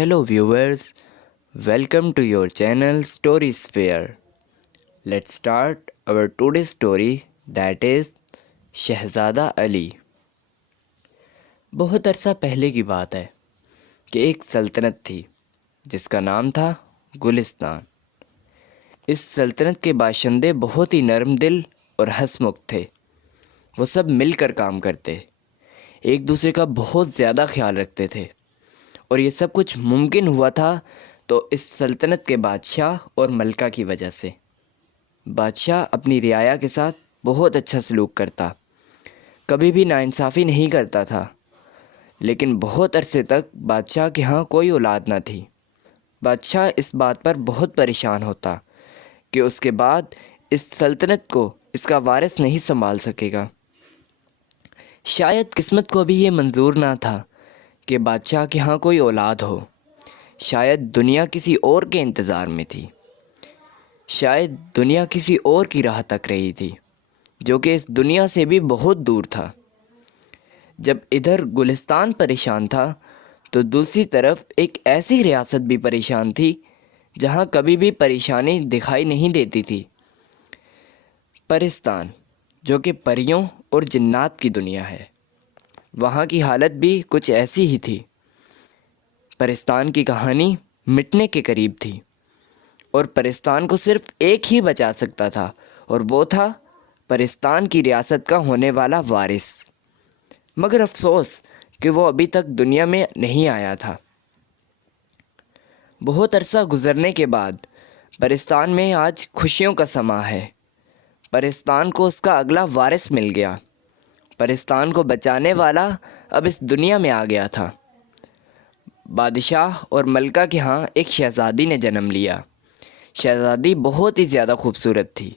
Hello viewers, welcome to your channel Story Sphere. Let's start our today's story that is शहज़ादा अली। बहुत अरसा पहले की बात है कि एक सल्तनत थी जिसका नाम था गुलिस्तान। इस सल्तनत के बाशिंदे बहुत ही नरम दिल और हंसमुख थे। वो सब मिलकर काम करते, एक दूसरे का बहुत ज़्यादा ख्याल रखते थे और ये सब कुछ मुमकिन हुआ था तो इस सल्तनत के बादशाह और मलका की वजह से। बादशाह अपनी रियाया के साथ बहुत अच्छा सलूक करता, कभी भी नाइंसाफ़ी नहीं करता था, लेकिन बहुत अरसे तक बादशाह के यहाँ कोई औलाद न थी। बादशाह इस बात पर बहुत परेशान होता कि उसके बाद इस सल्तनत को इसका वारिस नहीं संभाल सकेगा। शायद किस्मत को भी ये मंजूर ना था कि बादशाह के यहाँ कोई औलाद हो। शायद दुनिया किसी और के इंतज़ार में थी, शायद दुनिया किसी और की राह तक रही थी जो कि इस दुनिया से भी बहुत दूर था। जब इधर गुलिस्तान परेशान था तो दूसरी तरफ एक ऐसी रियासत भी परेशान थी जहाँ कभी भी परेशानी दिखाई नहीं देती थी। परिस्तान, जो कि परियों और जिन्नात की दुनिया है, वहाँ की हालत भी कुछ ऐसी ही थी। परिस्तान की कहानी मिटने के करीब थी और परिस्तान को सिर्फ एक ही बचा सकता था और वो था परिस्तान की रियासत का होने वाला वारिस। मगर अफसोस कि वो अभी तक दुनिया में नहीं आया था। बहुत अरसा गुजरने के बाद परिस्तान में आज खुशियों का समा है। परिस्तान को उसका अगला वारिस मिल गया। परिस्तान को बचाने वाला अब इस दुनिया में आ गया था। बादशाह और मलका के यहाँ एक शहज़ादी ने जन्म लिया। शहज़ादी बहुत ही ज़्यादा खूबसूरत थी।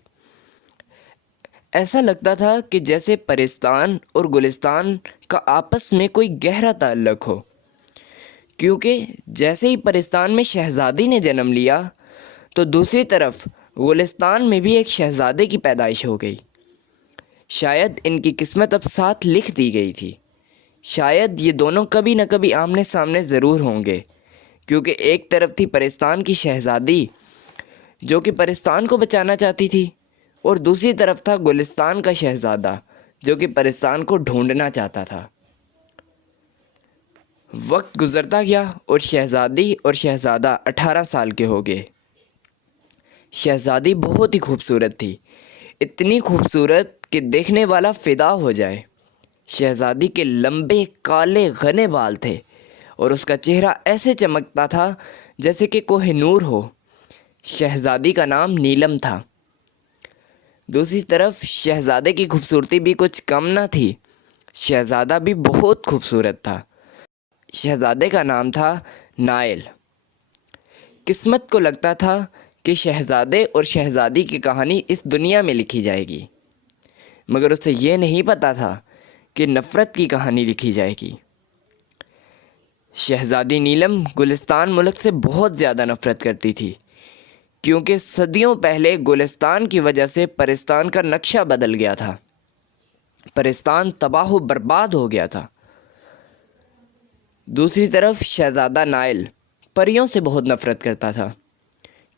ऐसा लगता था कि जैसे परिस्तान और गुलिस्तान का आपस में कोई गहरा ताल्लुक़ हो, क्योंकि जैसे ही परिस्तान में शहज़ादी ने जन्म लिया तो दूसरी तरफ गुलिस्तान में भी एक शहज़ादे की पैदाइश हो गई। शायद इनकी किस्मत अब साथ लिख दी गई थी। शायद ये दोनों कभी न कभी आमने सामने ज़रूर होंगे, क्योंकि एक तरफ थी परिस्तान की शहज़ादी जो कि परिस्तान को बचाना चाहती थी और दूसरी तरफ था गुलिस्तान का शहज़ादा जो कि परिस्तान को ढूंढना चाहता था। वक्त गुज़रता गया और शहज़ादी और शहज़ादा 18 साल के हो गए। शहज़ादी बहुत ही खूबसूरत थी, इतनी खूबसूरत कि देखने वाला फ़िदा हो जाए। शहज़ादी के लंबे काले घने बाल थे और उसका चेहरा ऐसे चमकता था जैसे कि कोहिनूर हो। शहज़ादी का नाम नीलम था। दूसरी तरफ शहज़ादे की खूबसूरती भी कुछ कम न थी। शहज़ादा भी बहुत खूबसूरत था। शहज़ादे का नाम था नाइल। किस्मत को लगता था कि शहज़ादे और शहज़ादी की कहानी इस दुनिया में लिखी जाएगी, मगर उसे ये नहीं पता था कि नफ़रत की कहानी लिखी जाएगी। शहज़ादी नीलम गुलिस्तान मुल्क से बहुत ज़्यादा नफ़रत करती थी, क्योंकि सदियों पहले गुलिस्तान की वजह से परिस्तान का नक्शा बदल गया था। परिस्तान तबाह व बर्बाद हो गया था। दूसरी तरफ शहज़ादा नाइल परियों से बहुत नफ़रत करता था,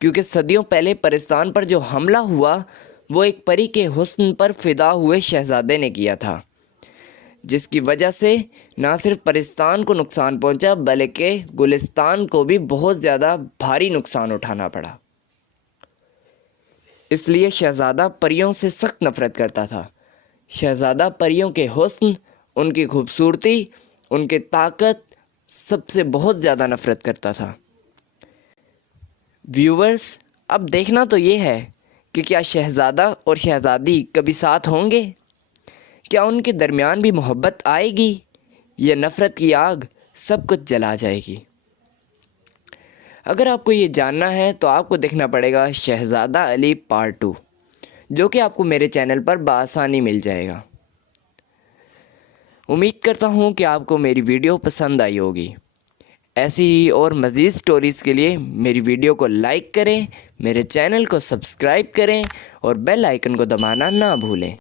क्योंकि सदियों पहले परिस्तान पर जो हमला हुआ वो एक परी के हुस्न पर फ़िदा हुए शहज़ादे ने किया था, जिसकी वजह से ना सिर्फ परिस्तान को नुकसान पहुंचा बल्कि गुलिस्तान को भी बहुत ज़्यादा भारी नुकसान उठाना पड़ा। इसलिए शहज़ादा परियों से सख्त नफ़रत करता था। शहज़ादा परियों के हुस्न, उनकी खूबसूरती, उनके ताकत सबसे बहुत ज़्यादा नफ़रत करता था। व्यूवर्स, अब देखना तो ये है कि क्या शहज़ादा और शहज़ादी कभी साथ होंगे? क्या उनके दरमियान भी मोहब्बत आएगी या नफ़रत की आग सब कुछ जला जाएगी? अगर आपको ये जानना है तो आपको देखना पड़ेगा शहज़ादा अली पार्ट 2, जो कि आपको मेरे चैनल पर बआसानी मिल जाएगा। उम्मीद करता हूँ कि आपको मेरी वीडियो पसंद आई होगी। ऐसी ही और मज़ीद स्टोरीज़ के लिए मेरी वीडियो को लाइक करें, मेरे चैनल को सब्सक्राइब करें और बेल आइकन को दबाना ना भूलें।